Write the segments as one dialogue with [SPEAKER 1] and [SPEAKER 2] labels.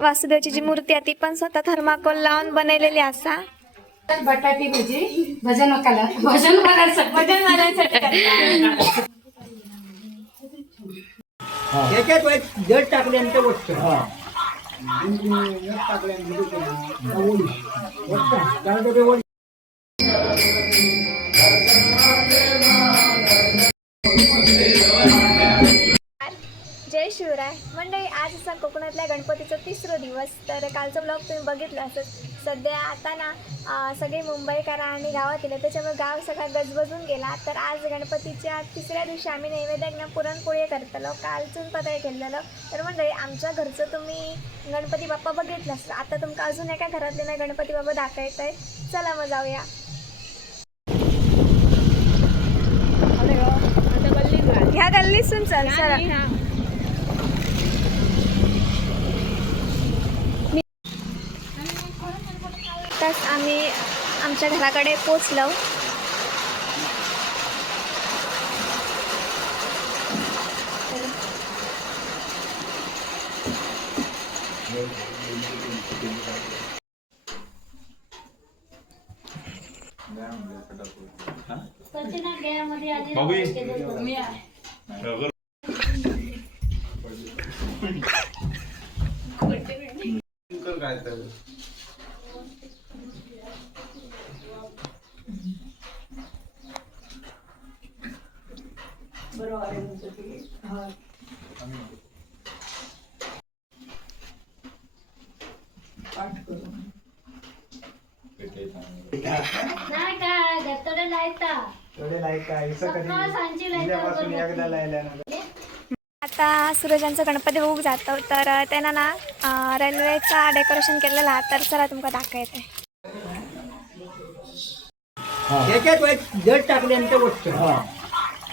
[SPEAKER 1] वासुदेवची जी मूर्ती आहे ती पण स्वतः थर्माकोल लावून बनवलेली असा.
[SPEAKER 2] बटाटी भजी भजन वकाला भजन भजन म्हणायचं
[SPEAKER 3] त्याच्यात वाईट जड टाकल्यानंतर वस्त
[SPEAKER 1] जय कोकणातल्या गणपतीचा तिसरा दिवस तर कालचा ब्लॉग तुम्ही बघितला असत सध्या आता ना सगळे मुंबईकर आणि गावात गेले त्याच्यामुळे गाव सगळा गजबजून गेला. तर आज गणपतीच्या तिसऱ्या दिवशी आम्ही नैवेद्यानं पुरणपोळी करतलो कालचून पत्र केलेलं. तर मंडळी आमच्या घरचं तुम्ही गणपती बाप्पा बघितलं असतं आता तुमका अजून एका घरातले ना गणपती बाप्पा दाखवत आहे चला मग जाऊया. ह्या गल्लीसून चल चला. आत्ताच आम्ही आमच्या घराकडे पोचलो.
[SPEAKER 4] नाही
[SPEAKER 1] आता सूरजांचं गणपती बघूक जातो. तर त्यांना ना रेल्वेचा डेकोरेशन केलेला. तर चला तुमका
[SPEAKER 3] वाईट जड टाकल्यानंतर वस्त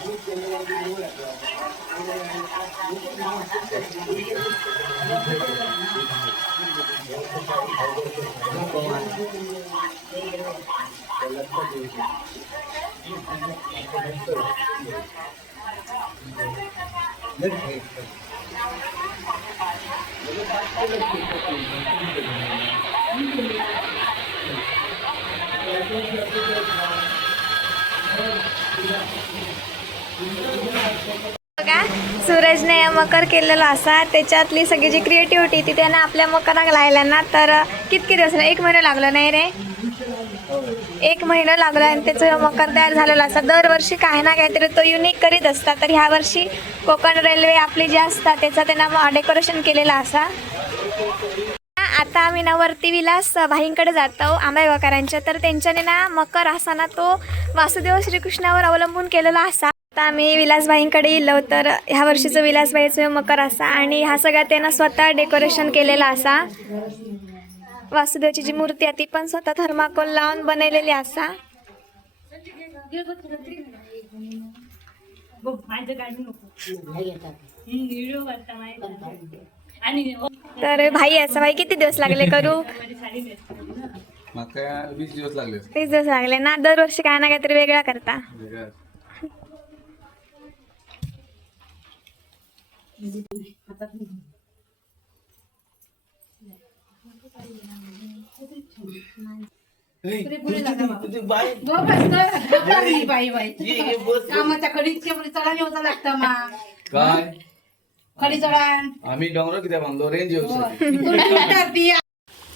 [SPEAKER 3] तो फरलो,
[SPEAKER 1] बघा सूरजने मकर केलेला असा त्याच्यातली सगळी जी क्रिएटिव्हिटी ती त्यानं आपल्या मकराक लायला ना तर कितके दिवस एक महिना लागला नाही रे. एक महिना लागला आणि त्याचं मकर तयार झालेला असा दरवर्षी काही ना काहीतरी तो युनिक करीत असतात तर ह्या वर्षी कोकण रेल्वे आपली जी असतात त्याचा त्यांना डेकोरेशन केलेलं असा. आता आम्ही ना वरती विलास भाईंकडे जातो आंबेगावकरांच्या तर त्यांच्याने ना मकर असा ना तो वासुदेव श्रीकृष्णावर अवलंबून केलेला असा. आता आम्ही विलासबाईंकडे गेलो तर ह्या वर्षीचं विलासबाईचं मकर असा आणि हा सगळा त्यांना स्वतः डेकोरेशन केलेला असा वासुदेवची जी मूर्ती आहे ती पण स्वतः थर्माकोल लावून बनवलेली असा तर भाई असा भाई किती दिवस लागले करू?
[SPEAKER 5] माका वीस दिवस लागले.
[SPEAKER 1] वीस दिवस लागले ना? दरवर्षी काय ना काहीतरी वेगळा करता.
[SPEAKER 2] कामाच्या पुढे चढा होता लागतं मा.
[SPEAKER 5] काय?
[SPEAKER 2] खडी चढा.
[SPEAKER 5] आम्ही डोंगर किती बांधलो? रेंज येऊ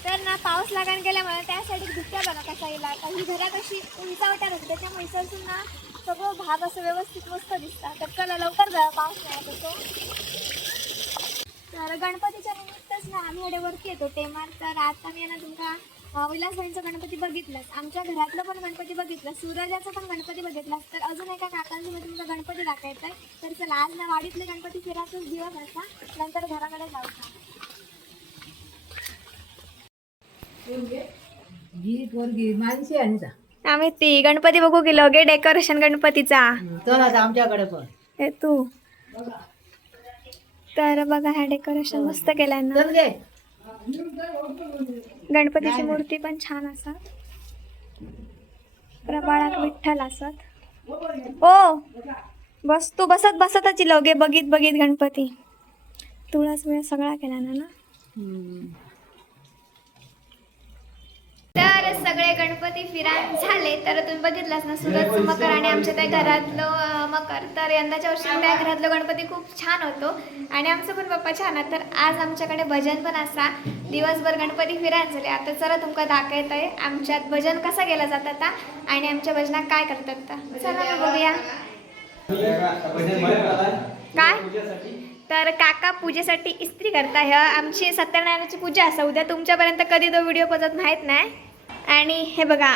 [SPEAKER 1] तर ना पाऊस लागायला गेल्यामुळे त्यासाठी धुक्या बघा कसा येईल आता ही घरात अशी उंचावट्यात होती त्याच्यामुळे ना सगळं भाग असं व्यवस्थित मस्त दिसतात तर चला लवकर जा पाऊस नाही तसं होतो तर गणपतीच्या निमित्तच ना आम्ही हडेवरती येतो. ते मार तर आता मी ना तुमका. अं, विलासबाईंचा गणपती बघितलास. आमच्या घरातलं पण गणपती बघितलं सूरजाचा पण गणपती बघितलास. तर अजून एका काकांसोबत तुमचा गणपती दाखवायचा आहे तर चला आज ना वाडीतले गणपती फिरायचाच दिवस असा नंतर घराकडे जाऊचा
[SPEAKER 2] ही पोरगी माझी आणि जा.
[SPEAKER 1] आम्ही ती गणपती बघू गेलो गे डेकोरेशन गणपतीचा.
[SPEAKER 3] चल आता आमच्याकडे पण.
[SPEAKER 1] हे तू. तर बघा ह्या डेकोरेशन मस्त केलंय ना.
[SPEAKER 2] चल
[SPEAKER 1] गणपतीची मूर्ती पण छान असत प्रबाळात विठ्ठल असत. ओ! बस तू बसत बसतच लोगे बघित बघित गणपती. तुळस वेळ सगळा केला ना ना? तर सगळे गणपती फिरान झाले. तर तुम्ही बघितलास ना सुरत मकर आणि आमच्या त्या घरातलं मकर. तर यंदाच्या वर्षी त्या घरातलं गणपती खूप छान होतो. आणि आमचं पण पप्पा छान आहे तर आज आमच्याकडे भजन पण असा दिवसभर गणपती फिरायला झाले. आता चला तुमका दाखवत आहे आमच्यात भजन कसा केला जात आता आणि आमच्या भजनात काय करतात चला बघूया. काय? तर काका पूजेसाठी इस्त्री करता ह्या आमची सत्यनारायणाची पूजा असा. उद्या तुमच्यापर्यंत कधी तो व्हिडिओ पोचत माहीत नाही. आणि हे बघा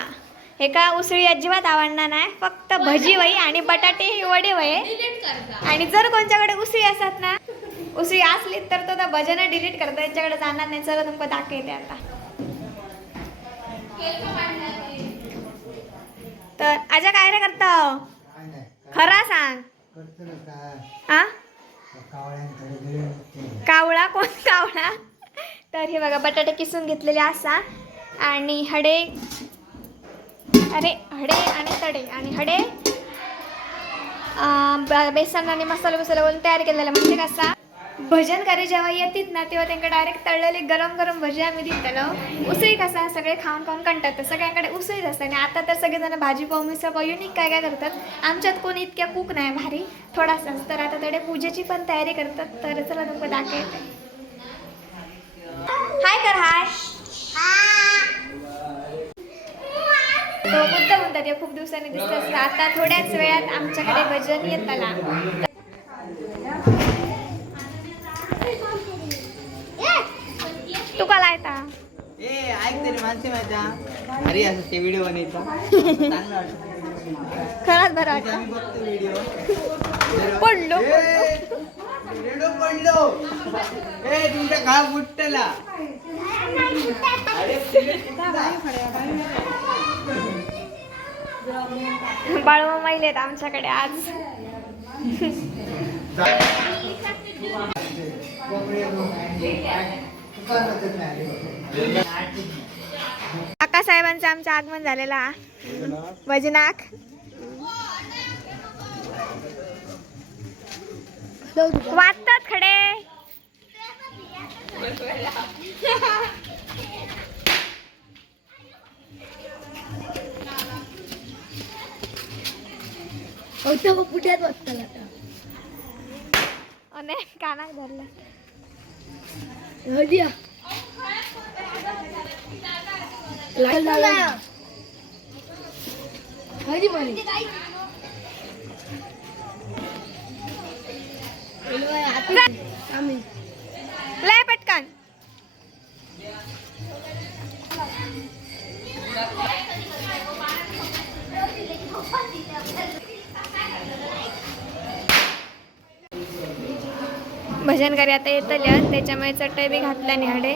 [SPEAKER 1] हे का उसळी अजिबात आवडणार नाही फक्त भजी वही आणि बटाटे हे वडे वय आणि जर कोणच्याकडे उसळी असतात ना उसळी असली तर तो त्या भजन डिलीट करता यांच्याकडे जाणार नाही. चला तुमका दाखवते आता. तर आजा काय रे करता? खरा सांग. हा कावळा कोण? कावळा. तर हे बघा बटाटे किसून घेतलेले असा. आणि हडे अरे हडे आणि तडे आणि हडे. ब- बेसन आणि मसाला बिसाला बोलून तयार केलेला म्हणजे कसा भजन करे जेव्हा येतील ना तेव्हा त्यांना डायरेक्ट तळलेले गरम गरम भजी आम्ही दिलेलो उसळी कसा सगळे खाऊन खाऊन कंटाळतात सगळ्यांकडे उसळीच असते. आणि आता तर सगळेजण भाजी पाव मिसळ पाव युनिक काय काय करतात? आमच्यात कोणी इतक्या कुक नाही भारी. थोडासाच तर आता तडे पूजेची पण तयारी करतात तर चला तुमचं दाखवते. हाय कर हाय तो म्हणतात. या खूप दिवसांनी दिसत असतं. आता थोड्याच वेळात आमच्याकडे भजन येत आला तू का लायता
[SPEAKER 3] ए ऐक तरी माणसे माझ्या. अरे असं ते व्हिडिओ चांगलं वाटतं
[SPEAKER 1] खरंच बरं वाटतं.
[SPEAKER 3] बघतो व्हिडिओ
[SPEAKER 1] पडलो.
[SPEAKER 3] रेडो पडलो. ए तुमच्या घा बुट्टला.
[SPEAKER 1] बाळू आहेत आमच्याकडे आज. काका साहेबांचं आमचं आगमन झालेला वजनाक वाचतात खडे. ওইটা পুটিয়ার বটতলাটা। অনেক কানাক ধরলে। হইয়া লাল লাল। হইদি মারি। আমি। भजन करी आता येतल्या. त्याच्यामुळे चटई बी घातल्या निहाडे.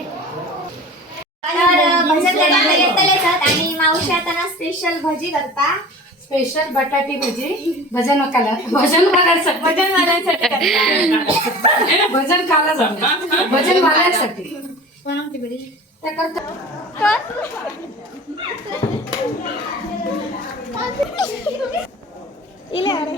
[SPEAKER 1] तर भजन येतलेच आणि मावशी आता ना स्पेशल भजी करता.
[SPEAKER 2] स्पेशल बटाटी भजी. भजन काला भजन वाल्यासाठी
[SPEAKER 1] भजन वाल्यांसाठी
[SPEAKER 2] भजन काला जाऊ भजन वाल्यासाठी
[SPEAKER 1] इले अरे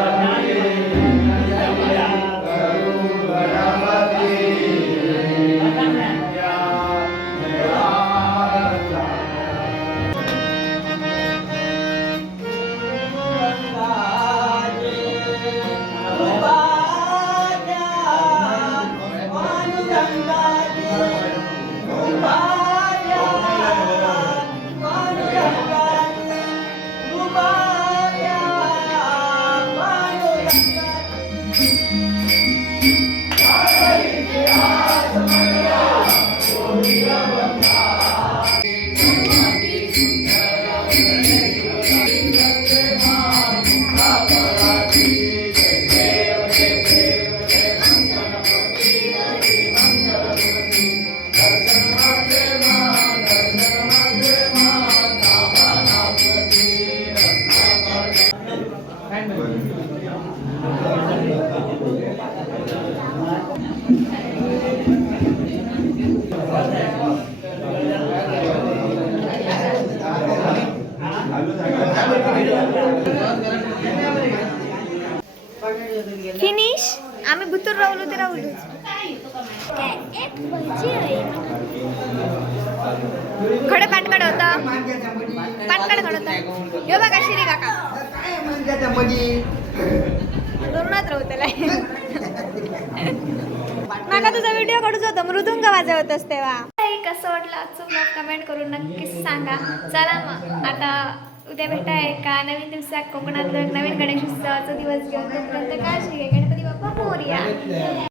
[SPEAKER 1] आम्ही भुतूर राहुलो ते राहुलो खडे पाटकड होता. पाटकड खड होता. हे बघा श्री काका. दोनात राहू त्याला. माका तुझा व्हिडिओ काढूच होता मृदुंग वाजवत असते वा. कसं वाटलं आजचं ब्लॉग कमेंट करून नक्कीच सांगा. चला मग आता उद्या भेटा एका नवीन दिवसात कोकणातलं एक नवीन गणेश उत्सवाचा दिवस घेऊन. तोपर्यंत काळजी घे गणपती बाप्पा मोरया